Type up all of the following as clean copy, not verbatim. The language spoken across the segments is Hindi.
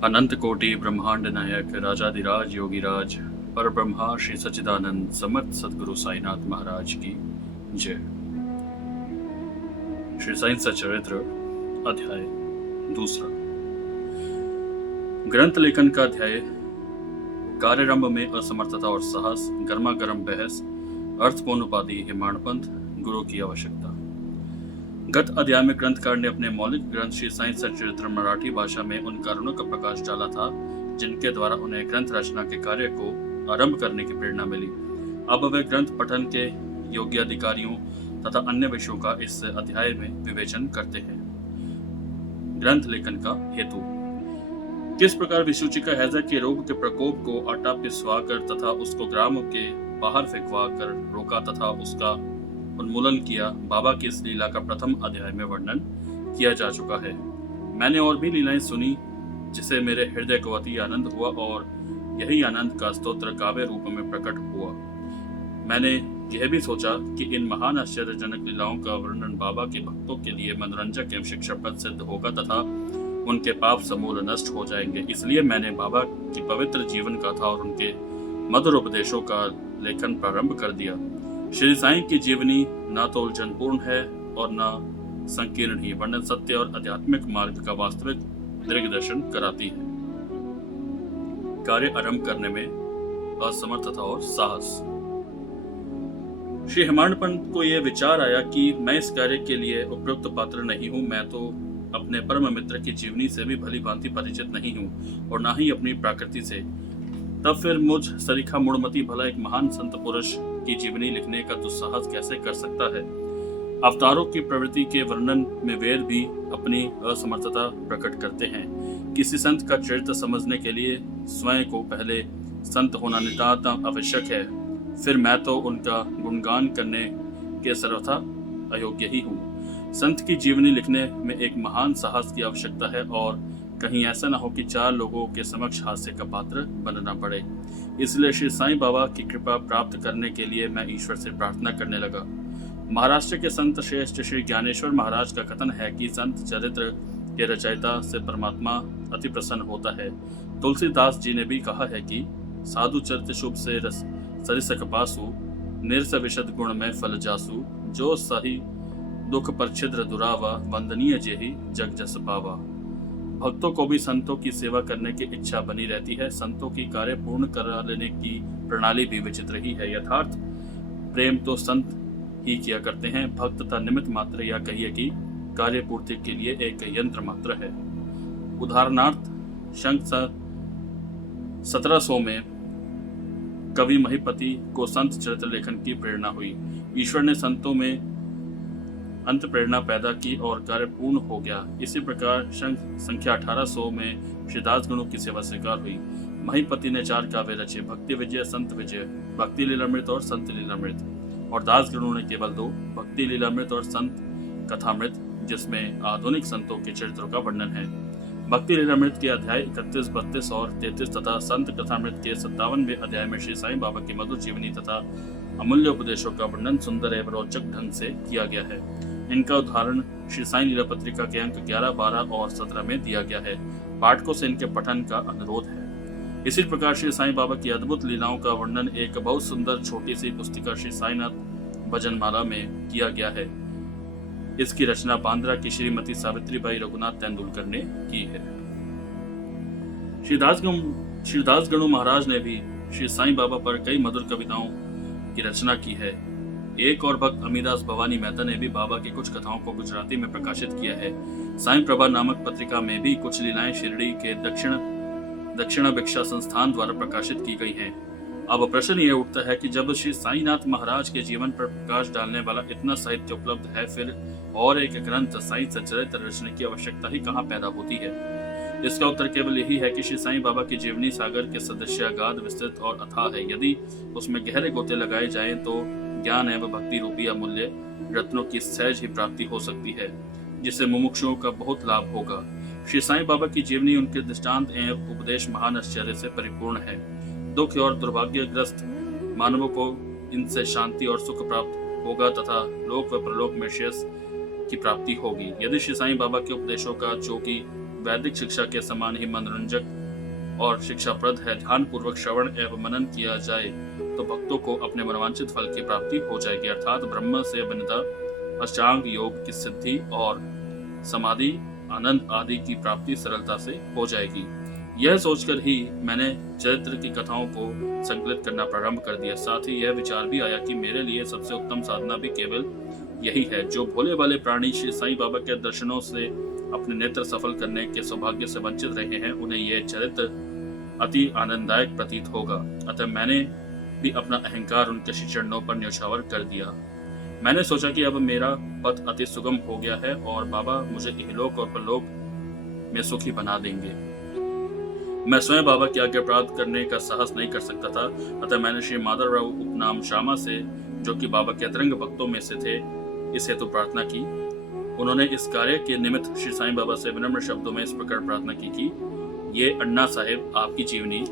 अनंत कोटि ब्रह्मांड नायक राजाधिराज योगीराज पर ब्रह्मा श्री सच्चिदानंद समर्थ सदगुरु साईनाथ महाराज की जय। श्री साईं सच्चरित्र अध्याय दूसरा। ग्रंथ लेखन का अध्याय। कार्यारंभ में असमर्थता और साहस, गर्मा गर्म बहस, अर्थपूर्ण उपाधि, हिमाणपंथ, गुरु की आवश्यकता। गत अध्याय में ग्रंथकार ने अपने मौलिक ग्रंथ श्री साईं सच्चरित्र मराठी भाषा में उन कारणों का प्रकाश डाला था जिनके द्वारा उन्हें ग्रंथ रचना के कार्य को आरंभ करने की प्रेरणा मिली। अब वे ग्रंथ पठन के योग्य अधिकारियों तथा अन्य विषयों का इस अध्याय में विवेचन करते हैं। ग्रंथ लेखन का हेतु। किस प्रकार विसूचिका हैजा के रोग के प्रकोप को आटा पिसवाकर तथा उसको ग्रामों के बाहर फेंकवा कर रोका तथा उसका उन्मूलन किया, बाबा की इस लीला का प्रथम अध्याय में वर्णन किया जा चुका है। मैंने और भी लीलाएं सुनी जिसे मेरे हृदय को अति आनंद हुआ और यही आनंद का स्तोत्र काव्य रूप में प्रकट हुआ। मैंने यह भी सोचा कि इन महान आश्चर्यजनक लीलाओं का वर्णन बाबा के भक्तों के लिए मनोरंजक एवं शिक्षाप्रद सिद्ध होगा तथा उनके पाप समूल नष्ट हो जाएंगे। इसलिए मैंने बाबा की पवित्र जीवन गाथा और उनके मधुर उपदेशों का लेखन प्रारंभ कर दिया। श्री साईं की जीवनी न तो उलझनपूर्ण है और न संकीर्ण ही, वर्णन सत्य और आध्यात्मिक मार्ग का वास्तविक दिग्दर्शन कराती है। कार्य आरंभ करने में असमर्थता और साहस। श्री हेमाडपंत को यह विचार आया कि मैं इस कार्य के लिए उपयुक्त पात्र नहीं हूँ। मैं तो अपने परम मित्र की जीवनी से भी भली भांति परिचित नहीं हूँ और न ही अपनी प्रकृति से। तब फिर मुझ सरीखा मूढ़मती भला एक महान संत पुरुष की जीवनी लिखने का दुस्साहस कैसे कर सकता है। अवतारों की प्रवृत्ति के वर्णन में वेद भी अपनी असमर्थता प्रकट करते हैं। किसी संत का चरित्र समझने के लिए स्वयं को पहले संत होना नितांत आवश्यक है, फिर मैं तो उनका गुणगान करने के सर्वथा अयोग्य ही हूँ। संत की जीवनी लिखने में एक महान साहस की आवश्यकता है और कहीं ऐसा न हो कि चार लोगों के समक्ष हास्य का पात्र बनना पड़े। इसलिए श्री साईं बाबा की कृपा प्राप्त करने के लिए मैं ईश्वर से प्रार्थना करने लगा। महाराष्ट्र के संत श्रेष्ठ श्री ज्ञानेश्वर महाराज का कथन है कि संत चरित्र के रचयिता से परमात्मा अति प्रसन्न होता है। तुलसीदास जी ने भी कहा है कि साधु चरित्र शुभ से रस सरिसक पासु, निरस विशद गुण में फल जासु, जो सही दुख पर छिद्र दुरावा, वंदनीय जेहि जग जस पावा। भक्तों को भी संतों की सेवा करने की इच्छा बनी रहती है। संतों की कार्य पूर्ण करा लेने की प्रणाली भी विचित्र ही है। यथार्थ प्रेम तो संत ही किया करते हैं, भक्त तथा निमित्त मात्र या कहिए कि कार्य पूर्ति के लिए एक यंत्र मात्र है। उदाहरणार्थ शंख 1700 में कवि महिपति को संत चरित्र लेखन की प्रेरणा हुई। ईश्वर ने संतों में अंत प्रेरणा पैदा की और कार्य पूर्ण हो गया। इसी प्रकार संख्या 1800 में श्री दास गणों की सेवा स्वीकार हुई। महिपति ने 4 काव्य रचे, भक्ति विजय, संत विजय, भक्ति लीलामृत और संत लीलामृत, और दास गणों ने केवल 2, भक्ति लीलामृत और संत कथामृत, जिसमें आधुनिक संतों के चरित्रों का वर्णन है। भक्ति लीलामृत के अध्याय 31, 32 और 33 तथा संत कथामृत के 57वें अध्याय में श्री साईं बाबा की मधुर जीवनी तथा अमूल्य उपदेशों का वर्णन सुंदर एवं रोचक ढंग से किया गया है। इनका उदाहरण श्री साईं लीला पत्रिका के अंक 11, 12 और 17 में दिया गया है। पाठकों से इनके पठन का अनुरोध है। इसी प्रकार श्री साईं बाबा की अद्भुत लीलाओं का वर्णन एक बहुत सुंदर छोटी सी पुस्तिका श्री साईनाथ भजनमाला में किया गया है। इसकी रचना बांद्रा की श्रीमती सावित्रीबाई रघुनाथ तेंदुलकर ने की है। श्री दास गणु महाराज ने भी श्री साईं बाबा पर कई मधुर कविताओं की रचना की है। एक और भक्त अमीदास भवानी मेहता ने भी बाबा की कुछ कथाओं को गुजराती में प्रकाशित किया है। साईं प्रभा नामक पत्रिका में भी कुछ लीलाएं शिरडी के दक्षिणा भिक्षा संस्थान द्वारा प्रकाशित की गई हैं। अब प्रश्न यह उठता है कि जब श्री साईनाथ महाराज के जीवन पर प्रकाश डालने वाला इतना साहित्य उपलब्ध है, फिर और एक ग्रंथ साईं सच्चरित्र रचने की आवश्यकता ही कहाँ पैदा होती है। इसका उत्तर केवल यही है कि श्री साईं बाबा की जीवनी सागर के सदस्य अगाध, विस्तृत और अथाह है। यदि उसमें गहरे गोते लगाए जाएं तो ज्ञान एवं भक्ति रूपी अमूल्य रत्नों की सहज ही प्राप्ति हो सकती है, जिससे मुमुक्षुओं का बहुत लाभ होगा। श्री साईं बाबा की जीवनी, उनके दृष्टांत एवं उपदेश महान आश्चर्य से परिपूर्ण है। दुख और दुर्भाग्यग्रस्त मानवों को इनसे शांति और सुख प्राप्त होगा तथा लोक व प्रलोक में श्रेयस की प्राप्ति होगी। यदि श्री साईं बाबा के उपदेशों का जो कि वैदिक शिक्षा के समान ही मनोरंजक और शिक्षाप्रद है। ध्यान पूर्वक श्रवण एवं मनन किया जाए तो भक्तों को अपने मनोवांछित फल की प्राप्ति हो जाएगी, अर्थात ब्रह्म से भिन्नता, अष्टांग योग की सिद्धि और समाधि, आनंद आदि की प्राप्ति सरलता से हो जाएगी। यह सोचकर ही मैंने चरित्र की कथाओं को संकलित करना प्रारंभ कर दिया। साथ ही यह विचार भी आया कि मेरे लिए सबसे उत्तम साधना भी केवल यही है। जो भोले भाले प्राणी श्री साईं बाबा के दर्शनों से अपने नेत्र सफल करने के सौभाग्य से वंचित रहे हैं, उन्हें यह चरित्र अति आनंददायक प्रतीत होगा। अतः मैंने भी अपना अहंकार उनके श्री चरणों पर न्यौछावर कर दिया। मैंने सोचा कि अब मेरा पथ अति सुगम हो गया है और बाबा मुझे इहलोक और परलोक में सुखी बना देंगे। मैं स्वयं बाबा की आज्ञा प्राप्त करने का साहस नहीं कर सकता था, अतः मैंने श्री माधवराव उपनाम श्यामा से, जो कि बाबा के अतरंग भक्तों में से थे, इस हेतु प्रार्थना की। उन्होंने इस कार्य के निमित्त श्री साईं बाबा से विनम्र शब्दों में इस प्रकार प्रार्थना की कि ये अन्ना साहेब आपकी जीवनी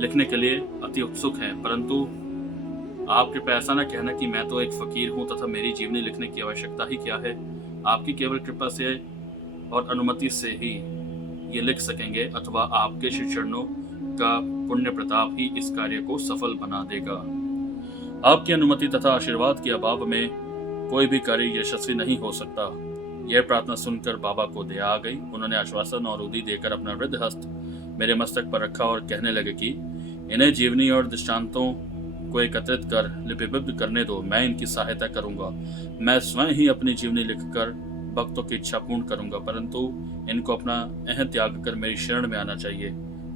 लिखने के लिए अति उत्सुक हैं, परंतु आप कृपया ऐसा न कहना कि मैं तो एक फकीर हूँ तथा मेरी जीवनी लिखने की आवश्यकता ही क्या है। आपकी केवल कृपा से और अनुमति से ही ये लिख सकेंगे, अथवा आपके श्री चरणों का पुण्य प्रताप ही इस कार्य को सफल बना देगा। आपकी अनुमति तथा आशीर्वाद के अभाव में कोई भी कार्य यशस्वी नहीं हो सकता। यह प्रार्थना सुनकर बाबा को दया आ गई। उन्होंने आश्वासन और उदी देकर अपना वृद्ध हस्त मेरे मस्तक पर रखा और कहने लगे कि इन्हें जीवनी और दृष्टांतों को एकत्रित कर लिपिबद्ध करने दो, मैं इनकी सहायता करूंगा। मैं स्वयं ही अपनी जीवनी लिखकर भक्तों की इच्छा पूर्ण करूंगा, परंतु इनको अपना अहं त्याग कर मेरी शरण में आना चाहिए।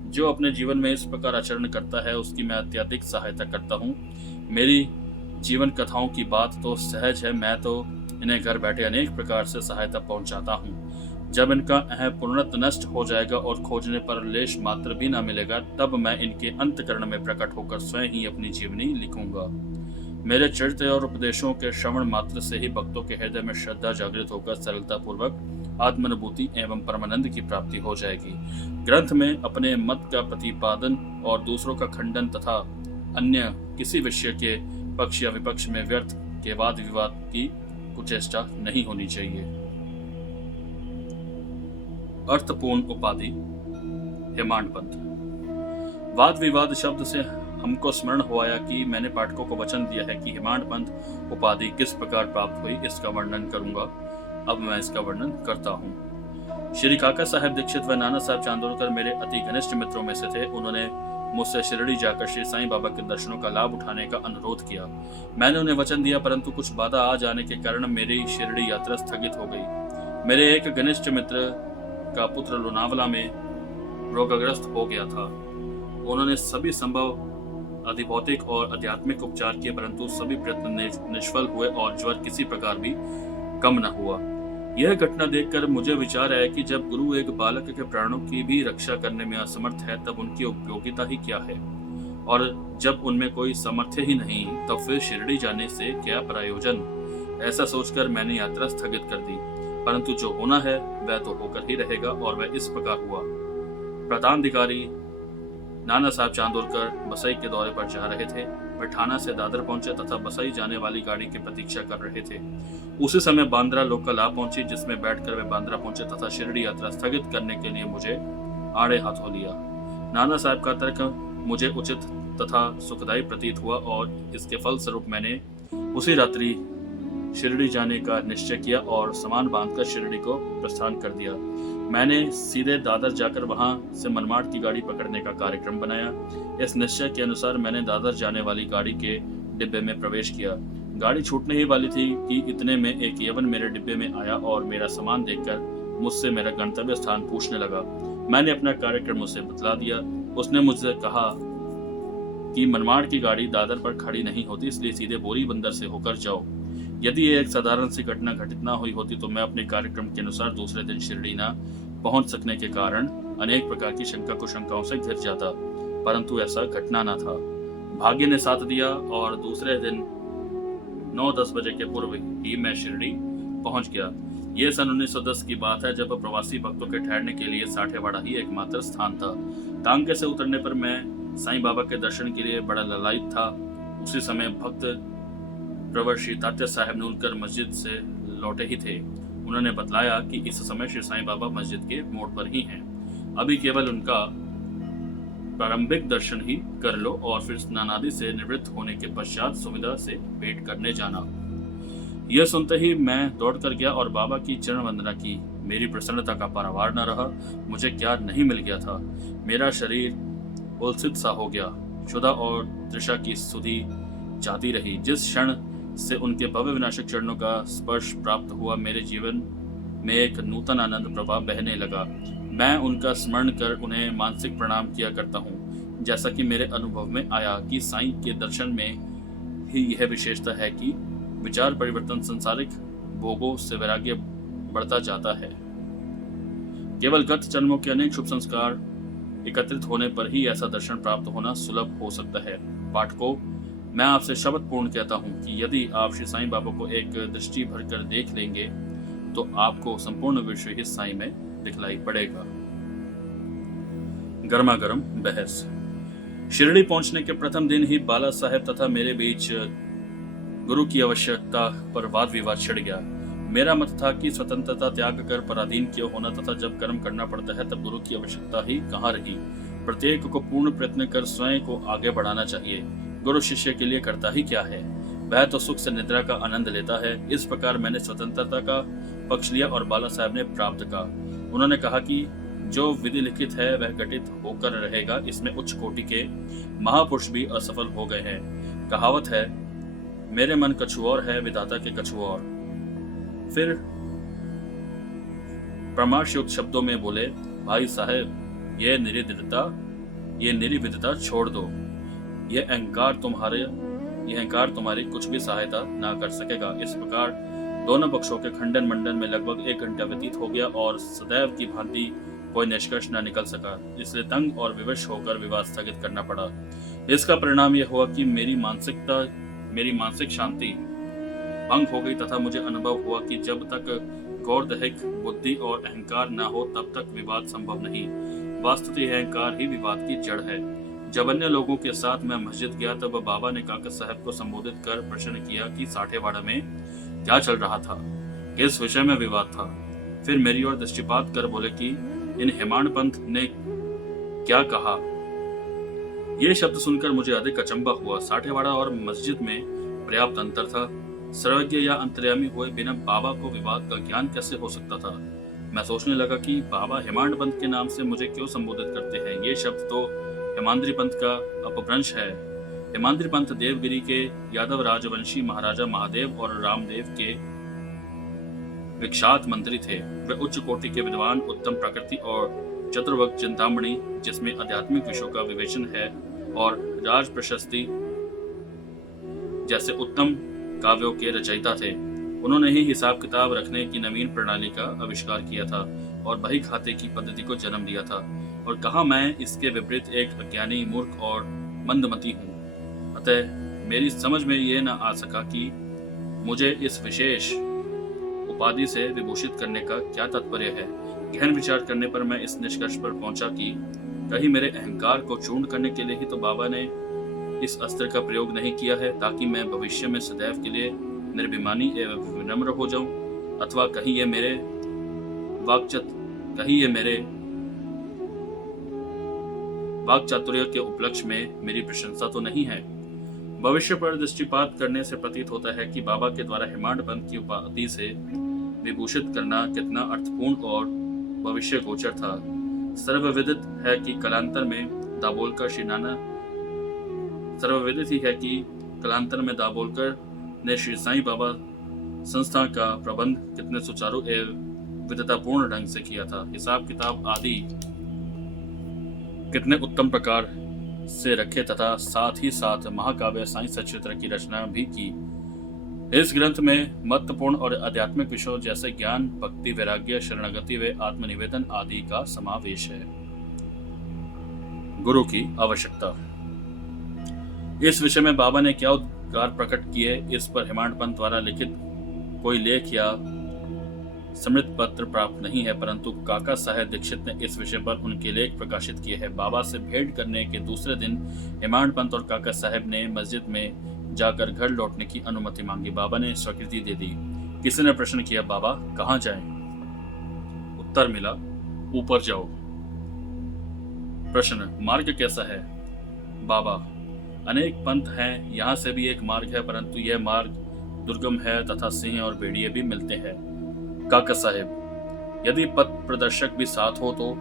जो अपने जीवन में इस प्रकार आचरण करता है उसकी मैं अत्यधिक सहायता करता हूँ। मेरी जीवन कथाओं की बात तो सहज है, मैं तो इन्हें घर बैठे अनेक प्रकार से सहायता पहुंचाता हूँ। जब इनका अहं पूर्णतः नष्ट हो जाएगा और खोजने पर लेश मात्र भी न मिलेगा, तब मैं इनके अंतकरण में प्रकट होकर स्वयं ही अपनी जीवनी लिखूंगा। मेरे चरित्र और उपदेशों के श्रवण मात्र से ही भक्तों के हृदय में श्रद्धा जागृत होकर सरलता पूर्वक आत्मानुभूति एवं परमानंद की प्राप्ति हो जाएगी। ग्रंथ में अपने मत का प्रतिपादन और दूसरों का खंडन तथा अन्य किसी विषय के पक्ष या विपक्ष में व्यर्थ के वाद विवाद की कुचेष्टा नहीं होनी चाहिए। अर्थपूर्ण उपाधि हेमांड पंथ। वाद विवाद शब्द से हमको स्मरण हो आया कि मैंने पाठकों को वचन दिया है कि हेमांड पंथ उपाधि किस प्रकार प्राप्त हुई इसका वर्णन करूंगा। अब मैं इसका वर्णन करता हूँ। श्री काका साहेब दीक्षित व नाना साहब चांदोरकर मेरे अति घनिष्ठ मित्रों में से थे। उन्होंने मुझसे शिरडी जाकर श्री साईं बाबा के दर्शनों का लाभ उठाने का अनुरोध किया। मैंने उन्हें वचन दिया, परंतु कुछ बाधा आ जाने के कारण मेरी शिरडी यात्रा स्थगित हो गई। मेरे एक घनिष्ठ मित्र का पुत्र लोनावला में रोगग्रस्त हो गया था। उन्होंने सभी संभव अधिभौतिक और आध्यात्मिक उपचार किए, परंतु सभी प्रयत्न निष्फल हुए और ज्वर किसी प्रकार भी कम न हुआ। यह घटना देखकर मुझे विचार आया कि जब गुरु एक बालक के प्राणों की भी रक्षा करने में असमर्थ है, तब उनकी उपयोगिता ही क्या है, और जब उनमें कोई सामर्थ्य ही नहीं, तब फिर शिरडी जाने से क्या प्रयोजन। ऐसा सोचकर मैंने यात्रा स्थगित कर दी, परंतु जो होना है वह तो होकर ही रहेगा, और वह इस प्रकार हुआ। प्रधानाधिकारी नाना साहब चांदोरकर बसई के दौरे पर जा रहे थे। वे ठाणा से दादर पहुंचे तथा बसई जाने वाली गाड़ी की प्रतीक्षा कर रहे थे। उसी समय बांद्रा लोकल आ पहुंची, जिसमें बैठकर वे बांद्रा पहुंचे तथा शिरडी यात्रा स्थगित करने के लिए मुझे आड़े हाथों लिया। नाना साहब का तर्क मुझे उचित तथा सुखदायी प्रतीत हुआ और इसके फलस्वरूप मैंने उसी रात्रि शिरडी जाने का निश्चय किया और सामान बांधकर शिरडी को प्रस्थान कर दिया। मैंने सीधे दादर जाकर वहां से मनमाड की गाड़ी पकड़ने का कार्यक्रम बनाया। इस निश्चय के अनुसार मैंने दादर जाने वाली गाड़ी के डिब्बे में प्रवेश किया। गाड़ी छूटने ही वाली थी कि इतने में एक यवन मेरे डिब्बे में आया और मेरा सामान देखकर मुझसे मेरा गंतव्य स्थान पूछने लगा। मैंने अपना कार्यक्रम उसे बतला दिया। उसने मुझसे कहा कि मनमाड की गाड़ी दादर पर खड़ी नहीं होती, इसलिए सीधे बोरी बंदर से होकर जाओ। यदि ये एक साधारण सी घटना घटित ना हुई होती तो मैं अपने कार्यक्रम के अनुसार दूसरे दिन शिरडी न पहुंच सकने के कारण अनेक प्रकार की शंका कुशंकाओं से घिर जाता, परंतु ऐसा घटना न था। भाग्य ने साथ दिया और दूसरे दिन 9-10 बजे के पूर्व ही मैं शिरडी पहुंच गया। ये सन 1910 की बात है, जब प्रवासी भक्तों के ठहरने के लिए साठेवाड़ा ही एकमात्र स्थान था। टांगे से उतरने पर मैं साईं बाबा के दर्शन के लिए बड़ा ललायित था। उसी समय भक्त प्रवर श्री तात्या साहेब नूलकर मस्जिद से लौटे ही थे। उन्होंने बतलाया कि इस समय श्री साईं बाबा मस्जिद के मोड़ पर ही हैं। अभी केवल उनका प्रारंभिक दर्शन ही कर लो और फिर स्नान आदि से निवृत्त होने के पश्चात सुविधा से भेंट करने जाना। यह सुनते ही मैं दौड़कर गया और बाबा की चरण वंदना की। मेरी प्रसन्नता का पारावार न रहा। मुझे क्या नहीं मिल गया था। मेरा शरीर उलसित सा हो गया। शुदा और तृषा की सुधि जाती रही। जिस क्षण से उनके भव्य विनाशक चरणों का स्पर्श प्राप्त हुआ, मेरे जीवन में एक नूतन आनंद प्रवाह बहने लगा। मैं उनका स्मरण कर उन्हें मानसिक प्रणाम किया करता हूँ। जैसा कि मेरे अनुभव में आया कि साईं के दर्शन में ही यह विशेषता है कि विचार परिवर्तन, संसारिक भोगों से वैराग्य बढ़ता जाता है। केवल गत जन्मों के अनेक शुभ संस्कार एकत्रित होने पर ही ऐसा दर्शन प्राप्त होना सुलभ हो सकता है। पाठकों, मैं आपसे शब्द पूर्ण कहता हूँ कि यदि आप श्री साईं बाबा को एक दृष्टि भरकर देख लेंगे तो आपको संपूर्ण विश्व ही साईं में दिखलाई पड़ेगा। गर्मा गर्म बहस। शिरडी पहुंचने के प्रथम दिन ही बाला साहेब तथा मेरे बीच गुरु की आवश्यकता पर वाद विवाद छिड़ गया। मेरा मत था कि स्वतंत्रता त्याग कर पराधीन क्यों होना तथा जब कर्म करना पड़ता है तब गुरु की आवश्यकता ही कहाँ रही। प्रत्येक को पूर्ण प्रयत्न कर स्वयं को आगे बढ़ाना चाहिए। गुरु शिष्य के लिए करता ही क्या है, वह तो सुख से निद्रा का आनंद लेता है। इस प्रकार मैंने स्वतंत्रता का पक्ष लिया और बाला साहब ने प्राप्त का। उन्होंने कहा कि जो विधि लिखित है वह घटित होकर रहेगा। इसमें उच्च कोटि के महापुरुष भी असफल हो गए हैं। कहावत है, मेरे मन कछु और है, विधाता के कछु और। फिर प्रमाणयुक्त शब्दों में बोले, भाई साहब, ये निर्विधता छोड़ दो। यह अहंकार तुम्हारी कुछ भी सहायता ना कर सकेगा। इस प्रकार दोनों पक्षों के खंडन मंडन में लगभग 1 घंटा व्यतीत हो गया और सदैव की भांति कोई निष्कर्ष न निकल सका। इसलिए तंग और विवश होकर विवाद स्थगित करना पड़ा। इसका परिणाम यह हुआ कि मेरी मानसिक शांति भंग हो गई तथा मुझे अनुभव हुआ कि जब तक गौरदैहिक बुद्धि और अहंकार न हो तब तक विवाद संभव नहीं। वास्तविक अहंकार ही विवाद की जड़ है। जब अन्य लोगों के साथ मैं मस्जिद गया तब बाबा ने काका साहब को संबोधित कर प्रश्न किया कि साठेवाड़ा में क्या चल रहा था, किस विषय में विवाद था। फिर मेरी ओर दृष्टिपात कर बोले कि इन हेमांड पंथ ने क्या कहा। ये शब्द सुनकर मुझे अधिक अचंभा हुआ। साठेवाड़ा और मस्जिद में पर्याप्त अंतर था। सर्वज्ञ या अंतर्यामी हुए बिना बाबा को विवाद का ज्ञान कैसे हो सकता था। मैं सोचने लगा कि बाबा हेमांड पंथ के नाम से मुझे क्यों संबोधित करते हैं। ये शब्द तो हेमाद्री पंथ का अपभ्रंश है। हेमाद्री पंथ देवगिरी के यादव राजवंशी महाराजा महादेव और रामदेव के विख्यात मंत्री थे। वे उच्च कोटि के विद्वान, उत्तम प्रकृति और चतुर्वर्ग चिंतामणि जिसमें आध्यात्मिक विषयों का विवेचन है और राज प्रशस्ति जैसे उत्तम काव्यों के रचयिता थे। उन्होंने ही हिसाब किताब रखने की नवीन प्रणाली का आविष्कार किया था और बही खाते की पद्धति को जन्म दिया था। और कहा मैं इसके विपरीत एक अज्ञानी, मूर्ख और मंदमती हूँ। अतः मेरी समझ में यह न आ सका कि मुझे इस विशेष उपाधि से विभूषित करने का क्या तात्पर्य है। गहन विचार करने पर मैं इस निष्कर्ष पर पहुंचा कि कहीं मेरे अहंकार को चूर्ण करने के लिए ही तो बाबा ने इस अस्त्र का प्रयोग नहीं किया है ताकि मैं भविष्य में सदैव के लिए निर्भिमानी एवं विनम्र हो जाऊं, अथवा कहीं ये मेरे वाक चातुर्य के उपलक्ष्य में मेरी प्रशंसा तो नहीं है। भविष्य पर दृष्टिपात करने से प्रतीत होता है कि बाबा के द्वारा हेमांड पंथ की उपाधि से विभूषित करना कितना अर्थपूर्ण और भविष्य गोचर था। सर्वविदित है कि कालांतर में दाभोलकर ने श्री साईं बाबा संस्था का प्रबंध कितने सुचारू एवं विद्वतापूर्ण ढंग से किया था। हिसाब किताब आदि कितने उत्तम प्रकार से रखे तथा साथ ही साथ महाकाव्य साईं सचित्र की रचना भी की। इस ग्रंथ में महत्वपूर्ण और आध्यात्मिक विषयों जैसे ज्ञान, भक्ति, वैराग्य, शरणागति व आत्मनिवेदन आदि का समावेश है। गुरु की आवश्यकता। इस विषय में बाबा ने क्या उद्गार प्रकट किए, इस पर हेमांड पंथ द्वारा लिखित कोई लेख या समृद्ध पत्र प्राप्त नहीं है, परंतु काका साहेब दीक्षित ने इस विषय पर उनके लेख प्रकाशित किए हैं। बाबा से भेंट करने के दूसरे दिन हेमांड पंथ और काका साहेब ने मस्जिद में जाकर घर लौटने की अनुमति मांगी। बाबा ने स्वीकृति दे दी। किसी ने प्रश्न किया, बाबा कहाँ जाएं? उत्तर मिला, ऊपर जाओ। प्रश्न, मार्ग कैसा है? बाबा, अनेक पंथ हैं, यहाँ से भी एक मार्ग है, परंतु यह मार्ग दुर्गम है तथा सिंह और भेड़िए भी मिलते हैं। काका साहेब, यदि पथ प्रदर्शक भी साथ हो तो?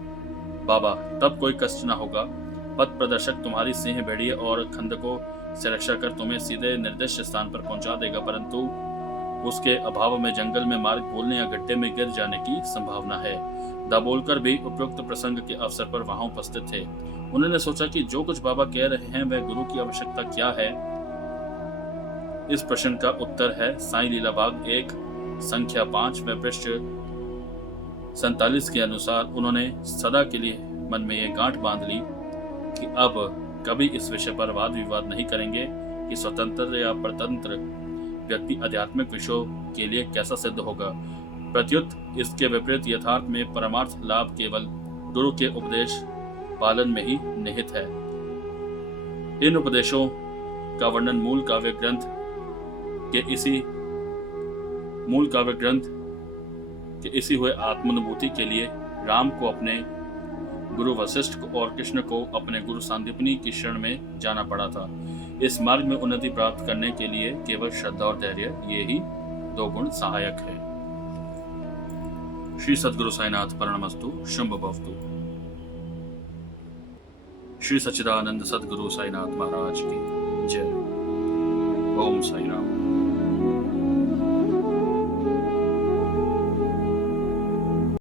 बाबा, तब कोई कष्ट न होगा। पथ प्रदर्शक तुम्हारी सिंह, भेड़िए और खंडकों से रक्षा कर तुम्हें सीधे निर्दिष्ट स्थान पर पहुंचा देगा, परंतु उसके अभाव में जंगल में मार्ग भूलने या गड्ढे में गिर जाने की संभावना है। दाभोलकर भी उपयुक्त प्रसंग के अवसर पर वहां उपस्थित थे। उन्होंने सोचा कि जो कुछ बाबा कह रहे हैं वह गुरु की आवश्यकता क्या है। इस प्रश्न का उत्तर है साई लीला भाग 1 संख्या 5 में पृष्ठ 47 के अनुसार उन्होंने सदा के लिए मन में यह गांठ बांध ली कि अब कभी इस विषय पर वाद विवाद नहीं करेंगे कि स्वतंत्र या परतंत्र व्यक्ति आध्यात्मिक विषयों के लिए कैसा सिद्ध होगा। प्रत्युत इसके विपरीत यथार्थ में परमार्थ लाभ केवल गुरु के उपदेश पालन में ही निहित है। इन उपदेशों का वर्णन मूल काव्य ग्रंथ के इसी हुए आत्मानुभूति के लिए राम को अपने गुरु वशिष्ठ को और कृष्ण को अपने गुरु सांदीपनी की शरण में जाना पड़ा था। इस मार्ग में उन्नति प्राप्त करने के लिए केवल श्रद्धा और धैर्य, ये ही 2 गुण सहायक है। श्री सद्गुरु साईनाथ प्रणमस्तु, शुंभ भवतु। श्री सच्चिदानंद सद्गुरु साईनाथ महाराज की जय। ओम साई राम।